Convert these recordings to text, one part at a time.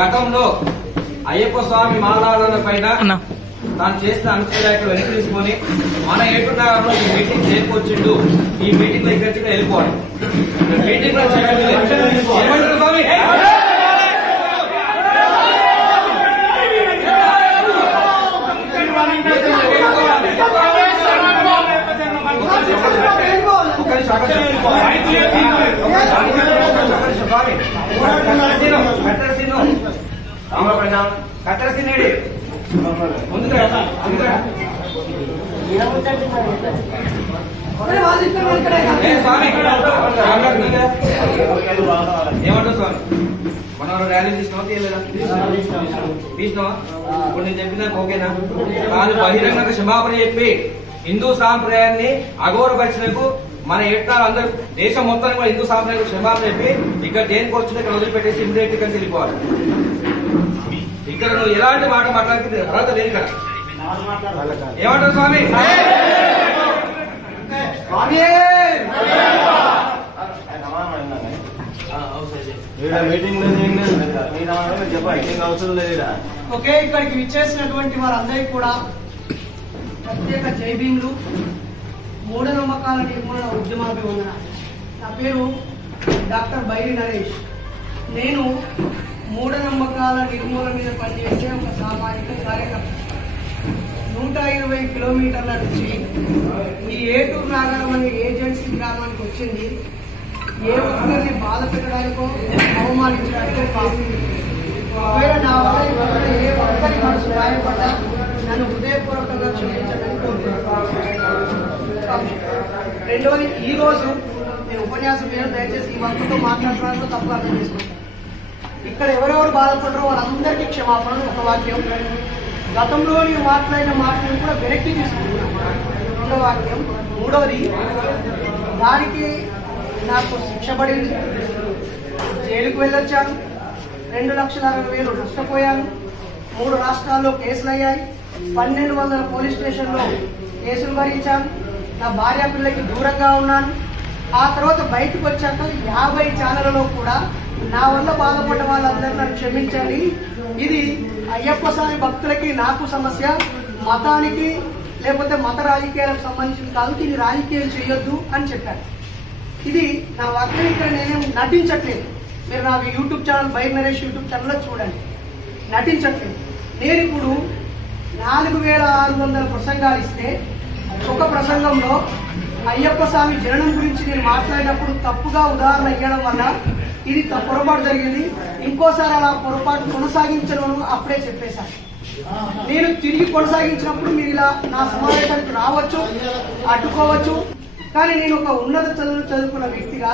గతంలో అయ్యప్ప స్వామి మాలాడన పైన తాను చేసిన అనుకోలేక వెనక్కి తీసుకొని మన ఏటున్నారో ఈ మీటింగ్ చేయకొచ్చిండు ఈ మీటింగ్లో ఇక్కడ వెళ్ళిపోవాలి. మీటింగ్లో స్వామి? స్వామి ఏమంటావు స్వామి మనం ర్యాలీ తీసినావా? తీయలేదా? తీసినావా? ఇప్పుడు నేను చెప్పిన ఓకేనా? కాదు బహిరంగ క్షమాపణ చెప్పి హిందూ సాంప్రదాయాన్ని అగౌరవపరిచినందుకు మన ఎట్లా అందరూ దేశం మొత్తానికి కూడా హిందూ సాంప్రదాయం క్షమాపణ చెప్పి ఇక్కడ దేనికి వచ్చినా ఇక్కడ వదిలిపెట్టేసి ఇమ్మీడియట్గా వెళ్ళిపోవాలి. ఇక్కడ నువ్వు ఎలాంటి మాట మాట్లాడితే అర్హత లేదు ఇక్కడ. ఏమంటావు స్వామి? మీటింగ్ చెప్పండి అవసరం లేదు ఓకే ఇక్కడికి విచ్చేసినటువంటి వారందరికీ కూడా ప్రత్యేక జైబీన్లు మూఢనమ్మకాల నిర్మూలన ఉద్యమాభివందన నా పేరు డాక్టర్ బైరి నరేష్. నేను మూఢనమ్మకాల నిర్మూలన మీద పనిచేసే ఒక సామాజిక కార్యకర్త నూట ఇరవై కిలోమీటర్ల నుంచి ఈ ఏటూరు నాగరం అనే ఏజెన్సీ గ్రామానికి వచ్చింది. ఏ ఒక్కరిని బాధ పెట్టడానికో అవమానించడానికో కాదు. ఒకవేళ నా వల్ల ఏ ఒక్కరి మనసు గాయపడ్డా నన్ను హృదయపూర్వకంగా క్షమించడానికి కోరుతున్నాను. రెండవది ఈ రోజు నేను ఉపన్యాసం మీద దయచేసి ఈ వర్గంతో మాట్లాడడానికి తప్పు అర్థం చేసుకుంటాను ఇక్కడ ఎవరెవరు బాధపడరో వాళ్ళందరికీ క్షమాపణలు ఒక వాక్యం. గతంలో నేను మాట్లాడిన మాటలను కూడా వెనక్కి తీసుకుంటున్నాను. రెండో వాక్యం మూడవది దానికి నాకు శిక్ష పడింది. జైలుకు వెళ్ళొచ్చాను. రెండు లక్షల అరవై వేలు నష్టపోయాను. మూడు రాష్ట్రాల్లో కేసులు అయ్యాయి పన్నెండు వందల పోలీస్ స్టేషన్లో కేసులు భరించాను. నా భార్య పిల్లకి దూరంగా ఉన్నాను. ఆ తర్వాత బయటకు వచ్చాక యాభై ఛానళ్ళలో కూడా నా వల్ల బాధపడ్డ వాళ్ళందరూ నన్ను క్షమించండి. ఇది అయ్యప్ప స్వామి భక్తులకి నాకు సమస్య. మతానికి లేకపోతే మత రాజకీయాలకు సంబంధించింది కాదు ఇది రాజకీయం చేయొద్దు అని చెప్పాను ఇది నా వర్గం ఇక్కడ నేనేం నటించట్లేదు. మీరు నా YouTube channel Bair Naresh YouTube ఛానల్లో చూడండి. నటించట్లేదు. నేను ఇప్పుడు నాలుగు వేల ఆరు వందల ప్రసంగాలు ఇస్తే ఒక ప్రసంగంలో అయ్యప్ప స్వామి జననం గురించి నేను మాట్లాడినప్పుడు తప్పుగా ఉదాహరణ ఇవ్వడం వల్ల ఇది పొరపాటు జరిగింది. ఇంకోసారి అలా పొరపాటు కొనసాగించను అప్పుడే చెప్పేశాను నేను తిరిగి కొనసాగించినప్పుడు మీరు ఇలా నా సమావేశానికి రావచ్చు అడ్డుకోవచ్చు. కానీ నేను ఒక ఉన్నత చదువులు చదువుకున్న వ్యక్తిగా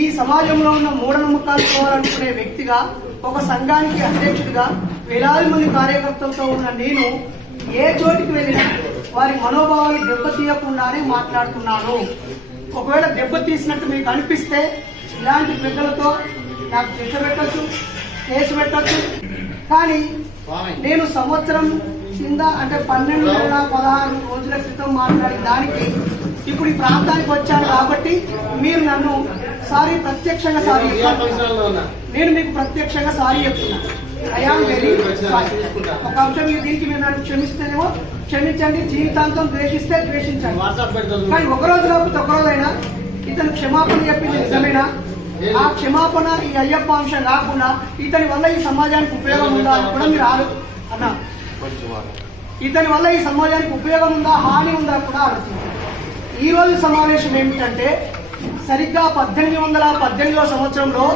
ఈ సమాజంలో ఉన్న మూఢనమ్మకాలు పోవాలనుకునే వ్యక్తిగా ఒక సంఘానికి అధ్యక్షుడిగా వేలాది మంది కార్యకర్తలతో ఉన్న నేను ఏ చోటికి వెళ్ళినా వారి మనోభావాలు దెబ్బతీయకుండానే మాట్లాడుతున్నాను. ఒకవేళ దెబ్బతీసినట్టు మీకు అనిపిస్తే ఇలాంటి పెద్దలతో నాకు శిక్ష పెట్టచ్చు కేసు పెట్టచ్చు. కానీ నేను సంవత్సరం కింద అంటే పన్నెండు నెలల పదహారు రోజుల క్రితం మాట్లాడిన దానికి ఇప్పుడు ఈ ప్రాంతానికి వచ్చాను కాబట్టి మీరు నన్ను సారీ ప్రత్యక్షంగా సారీ. నేను మీకు ప్రత్యక్షంగా సారీ చెప్తున్నాను ఐఆమ్ వెరీ ఒక అంశం మీరు దీనికి మీరు నన్ను క్షమిస్తేనేమో క్షమించండి జీవితాంతం ద్వేషిస్తే ద్వేషించండి. కానీ ఒక రోజు కాకపోతే ఒక రోజైనా ఇతను క్షమాపణ చెప్పింది నిజమేనా? ఆ క్షమాపణ ఈ అయ్యప్ప అంశం కాకుండా ఇతని వల్ల ఈ సమాజానికి ఉపయోగం ఉందా అని కూడా మీరు ఆలో అన్న. ఇతని వల్ల ఈ సమాజానికి ఉపయోగం ఉందా హాని ఉందా కూడా ఆలోచించారు ఈ రోజు సమావేశం ఏమిటంటే సరిగ్గా పద్దెనిమిది వందల పద్దెనిమిదవ సంవత్సరంలో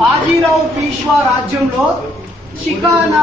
బాజీరావు పీష్వా రాజ్యంలో చికానా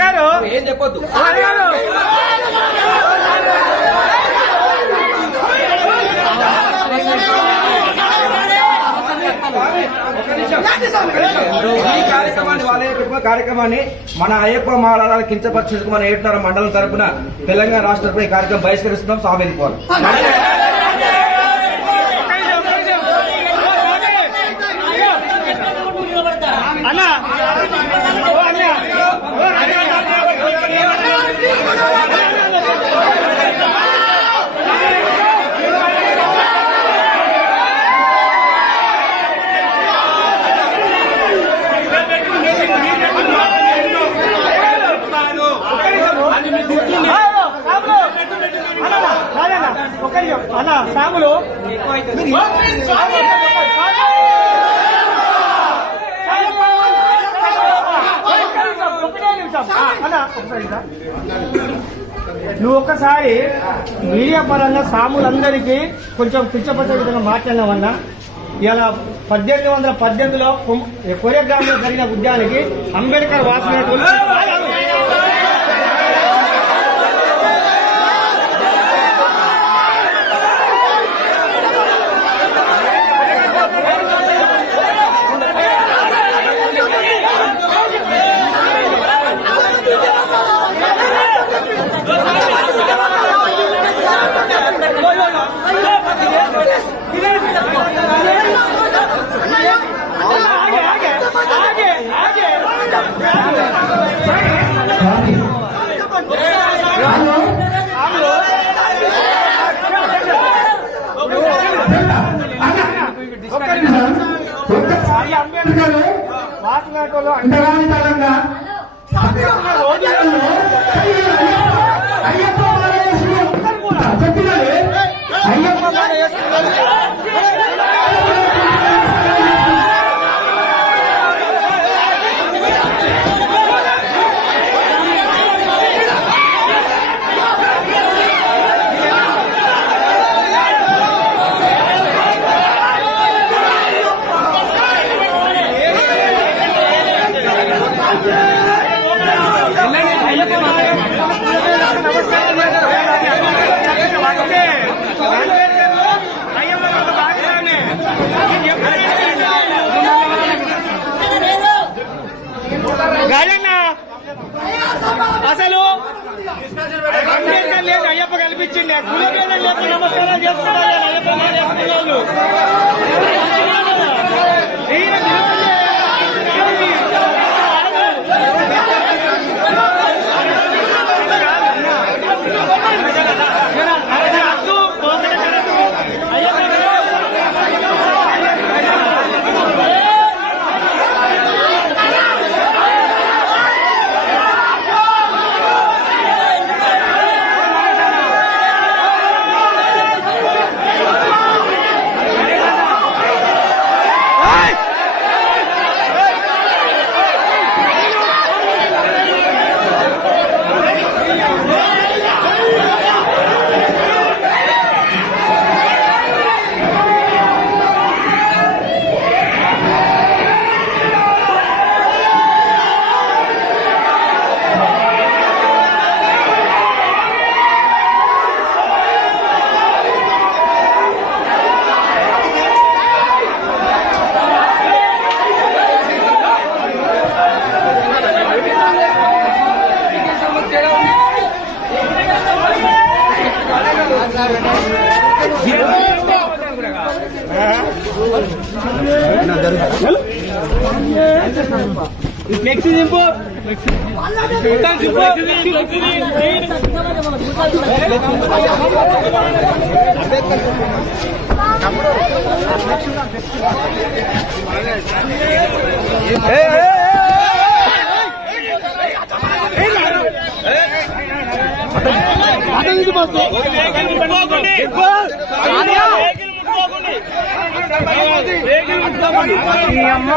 గారు? ఏం చెప్పొద్దు. ఈ కార్యక్రమాన్ని వాళ్ళ యొక్క కార్యక్రమాన్ని మన అయ్యప్ప మాలాల కించపరిచేందుకు మన ఏడున్నర మండలం తరపున తెలంగాణ రాష్ట్రంపై ఈ కార్యక్రమం బహిష్కరిస్తున్నాం. సాగు వెళ్ళిపోవాలి. అన్న సాములు. నువ్వు ఒక్కసారి మీడియా పరంగా సాములందరికీ కొంచెం పిచ్చపచ్చ విధంగా మాట్లాడినావన్నా ఇలా పద్దెనిమిది వందల పద్దెనిమిదిలో కొరియోగ్రామ్లో జరిగిన ఉద్యానికి అంబేద్కర్ వాసినటువంటి వాసినటువంటి లేదు అయ్యప్ప కల్పించింది కులభేదం లేక నమస్కారం చేస్తున్నారు ఫ్లెక్సీ దింపు మొత్తం దింపు అమ్మ.